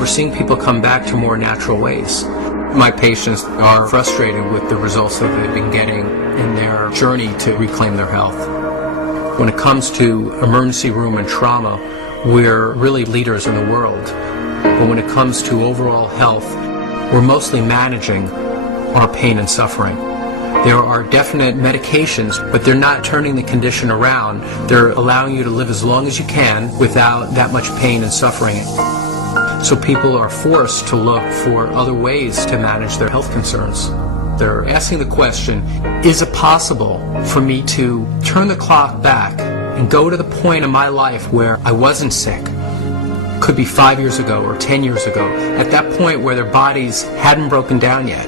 we're seeing people come back to more natural ways. My patients are frustrated with the results that they've been getting in their journey to reclaim their health. When it comes to emergency room and trauma, we're really leaders in the world. But when it comes to overall health, we're mostly managing our pain and suffering. There are definite medications, but they're not turning the condition around. They're allowing you to live as long as you can without that much pain and suffering. So people are forced to look for other ways to manage their health concerns. They're asking the question, is it possible for me to turn the clock back and go to the point in my life where I wasn't sick? Could be 5 years ago or 10 years ago, at that point where their bodies hadn't broken down yet.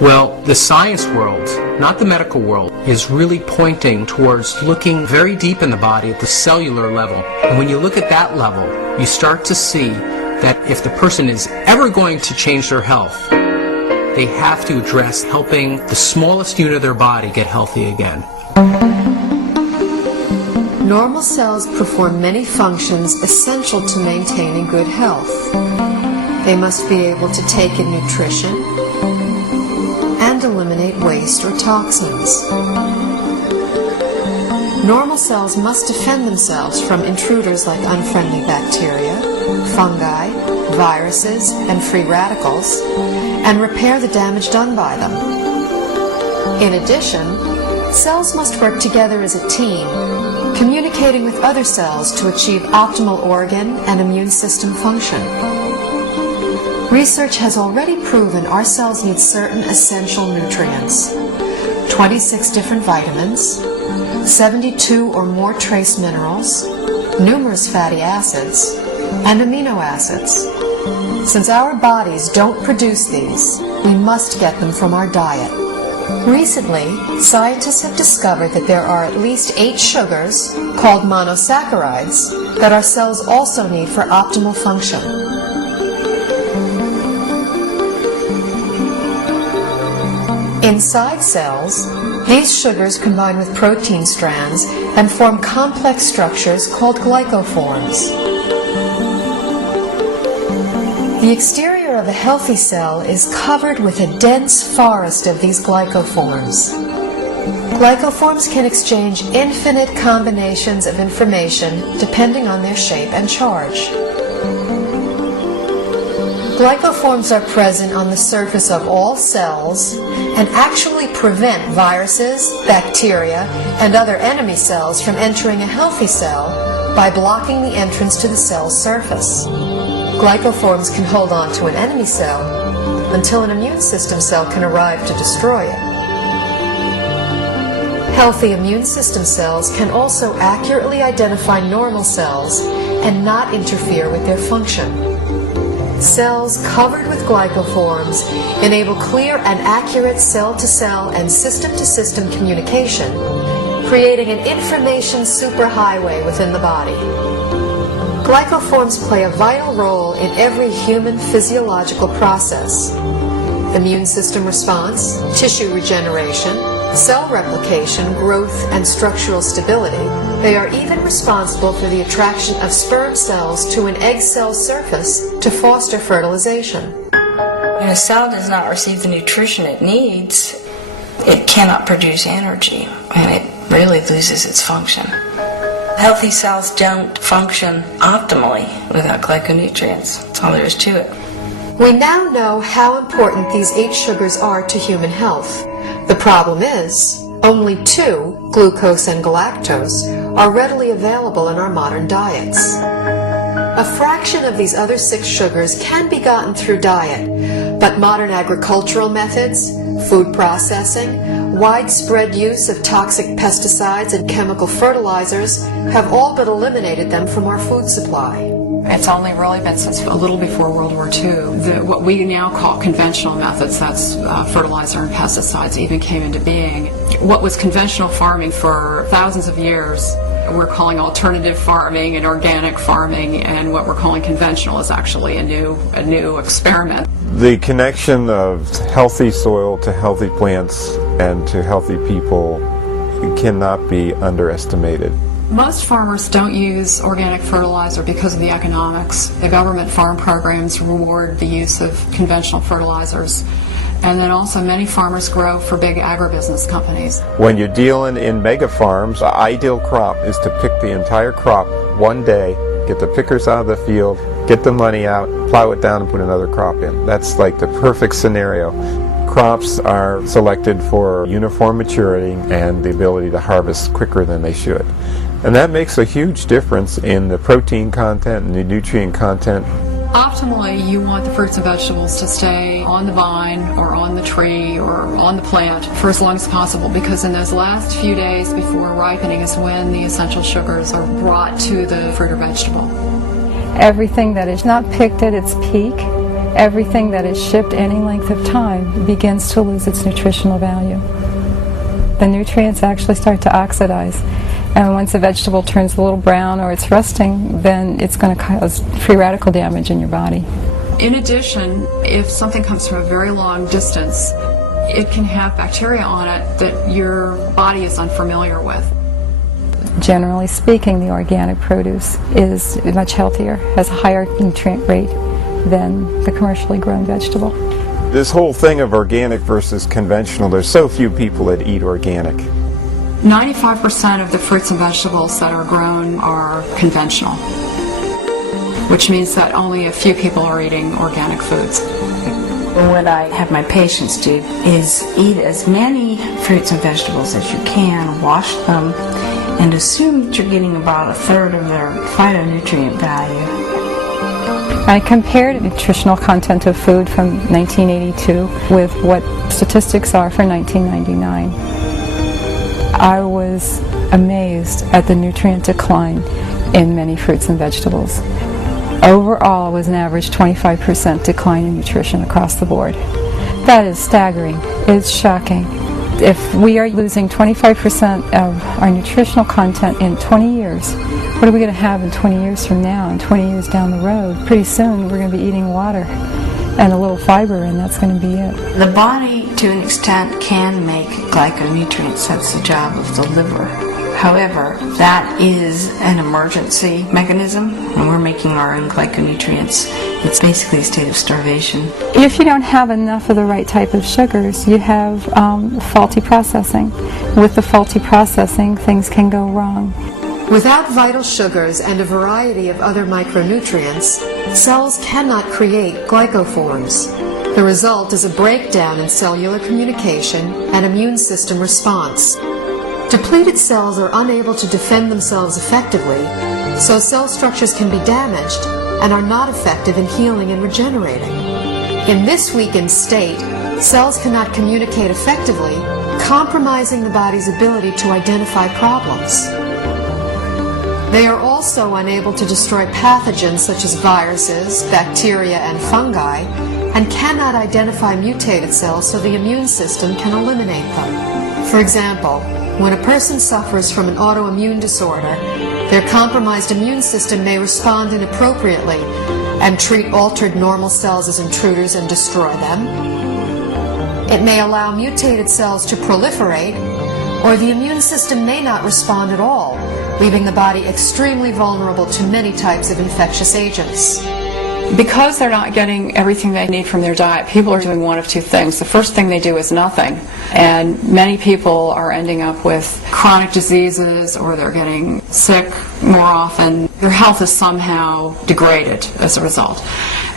Well, the science world, not the medical world, is really pointing towards looking very deep in the body at the cellular level. And when you look at that level, you start to see that if the person is ever going to change their health, they have to address helping the smallest unit of their body get healthy again. Normal cells perform many functions essential to maintaining good health. They must be able to take in nutrition and eliminate waste or toxins. Normal cells must defend themselves from intruders like unfriendly bacteria, fungi, viruses, and free radicals, and repair the damage done by them. In addition, cells must work together as a team, communicating with other cells to achieve optimal organ and immune system function. Research has already proven our cells need certain essential nutrients, 26 different vitamins, 72 or more trace minerals, numerous fatty acids, and amino acids. Since our bodies don't produce these, we must get them from our diet. Recently, scientists have discovered that there are at least 8 sugars, called monosaccharides, that our cells also need for optimal function. Inside cells, these sugars combine with protein strands and form complex structures called glycoforms. The exterior of a healthy cell is covered with a dense forest of these glycoforms. Glycoforms can exchange infinite combinations of information depending on their shape and charge. Glycoforms are present on the surface of all cells and actually prevent viruses, bacteria, and other enemy cells from entering a healthy cell by blocking the entrance to the cell's surface. Glycoforms can hold on to an enemy cell until an immune system cell can arrive to destroy it. Healthy immune system cells can also accurately identify normal cells and not interfere with their function. Cells covered with glycoforms enable clear and accurate cell-to-cell and system-to-system communication, creating an information superhighway within the body. Glycoforms play a vital role in every human physiological process: immune system response, tissue regeneration, cell replication, growth, and structural stability. They are even responsible for the attraction of sperm cells to an egg cell surface to foster fertilization. When a cell does not receive the nutrition it needs, it cannot produce energy, and it really loses its function. Healthy cells don't function optimally without glyconutrients. That's all there is to it. We now know how important these 8 sugars are to human health. The problem is, only 2, glucose and galactose, are readily available in our modern diets. A fraction of these other 6 sugars can be gotten through diet, but modern agricultural methods, food processing, widespread use of toxic pesticides and chemical fertilizers have all but eliminated them from our food supply. It's only really been since a little before World War II that what we now call conventional methods, that's fertilizer and pesticides, even came into being. What was conventional farming for thousands of years, we're calling alternative farming and organic farming, and what we're calling conventional is actually a new experiment. The connection of healthy soil to healthy plants and to healthy people cannot be underestimated. Most farmers don't use organic fertilizer because of the economics. The government farm programs reward the use of conventional fertilizers. And then also many farmers grow for big agribusiness companies. When you're dealing in mega farms, the ideal crop is to pick the entire crop one day, get the pickers out of the field, get the money out, plow it down and put another crop in. That's like the perfect scenario. Crops are selected for uniform maturity and the ability to harvest quicker than they should. And that makes a huge difference in the protein content and the nutrient content. Optimally, you want the fruits and vegetables to stay on the vine or on the tree or on the plant for as long as possible, because in those last few days before ripening is when the essential sugars are brought to the fruit or vegetable. Everything that is not picked at its peak, everything that is shipped any length of time begins to lose its nutritional value. The nutrients actually start to oxidize. And once a vegetable turns a little brown or it's rusting, then it's going to cause free radical damage in your body. In addition, if something comes from a very long distance, it can have bacteria on it that your body is unfamiliar with. Generally speaking, the organic produce is much healthier, has a higher nutrient rate than the commercially grown vegetable. This whole thing of organic versus conventional, there's so few people that eat organic. 95% of the fruits and vegetables that are grown are conventional, which means that only a few people are eating organic foods. What I have my patients do is eat as many fruits and vegetables as you can, wash them, and assume that you're getting about a third of their phytonutrient value. I compared the nutritional content of food from 1982 with what statistics are for 1999. I was amazed at the nutrient decline in many fruits and vegetables. Overall, it was an average 25% decline in nutrition across the board. That is staggering. It's shocking. If we are losing 25% of our nutritional content in 20 years, what are we going to have in 20 years from now and 20 years down the road? Pretty soon we're going to be eating water and a little fiber, and that's going to be it. The body, to an extent, can make glyconutrients. That's the job of the liver. However, that is an emergency mechanism, and we're making our own glyconutrients. It's basically a state of starvation. If you don't have enough of the right type of sugars, you have faulty processing. With the faulty processing, things can go wrong. Without vital sugars and a variety of other micronutrients, cells cannot create glycoforms. The result is a breakdown in cellular communication and immune system response. Depleted cells are unable to defend themselves effectively, so cell structures can be damaged and are not effective in healing and regenerating. In this weakened state, cells cannot communicate effectively, compromising the body's ability to identify problems. They are also unable to destroy pathogens such as viruses, bacteria, and fungi, and cannot identify mutated cells so the immune system can eliminate them. For example, when a person suffers from an autoimmune disorder, their compromised immune system may respond inappropriately and treat altered normal cells as intruders and destroy them. It may allow mutated cells to proliferate, or the immune system may not respond at all, leaving the body extremely vulnerable to many types of infectious agents. Because they're not getting everything they need from their diet, people are doing one of two things. The first thing they do is nothing, and many people are ending up with chronic diseases, or they're getting sick more often. Their health is somehow degraded as a result.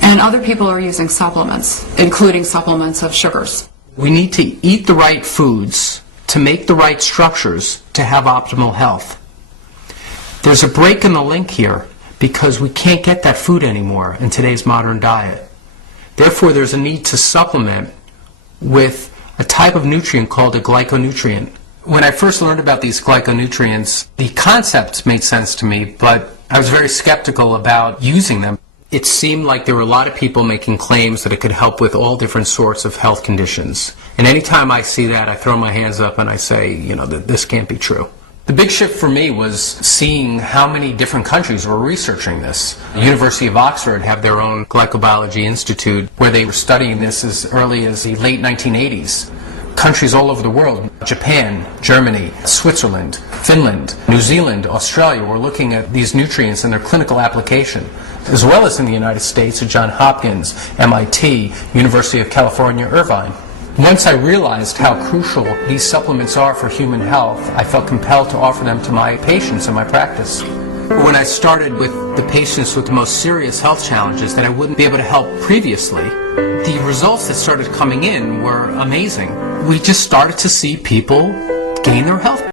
And other people are using supplements, including supplements of sugars. We need to eat the right foods to make the right structures to have optimal health. There's a break in the link here because we can't get that food anymore in today's modern diet. Therefore, there's a need to supplement with a type of nutrient called a glyconutrient. When I first learned about these glyconutrients, the concepts made sense to me, but I was very skeptical about using them. It seemed like there were a lot of people making claims that it could help with all different sorts of health conditions. And anytime I see that, I throw my hands up and I say, you know, that this can't be true. The big shift for me was seeing how many different countries were researching this. The University of Oxford have their own glycobiology institute where they were studying this as early as the late 1980s. countries all over the world, Japan, Germany, Switzerland, Finland, New Zealand, Australia, were looking at these nutrients and their clinical application, as well as in the United States at Johns Hopkins, MIT, University of California, Irvine. Once I realized how crucial these supplements are for human health, I felt compelled to offer them to my patients in my practice. When I started with the patients with the most serious health challenges that I wouldn't be able to help previously, the results that started coming in were amazing. We just started to see people gain their health.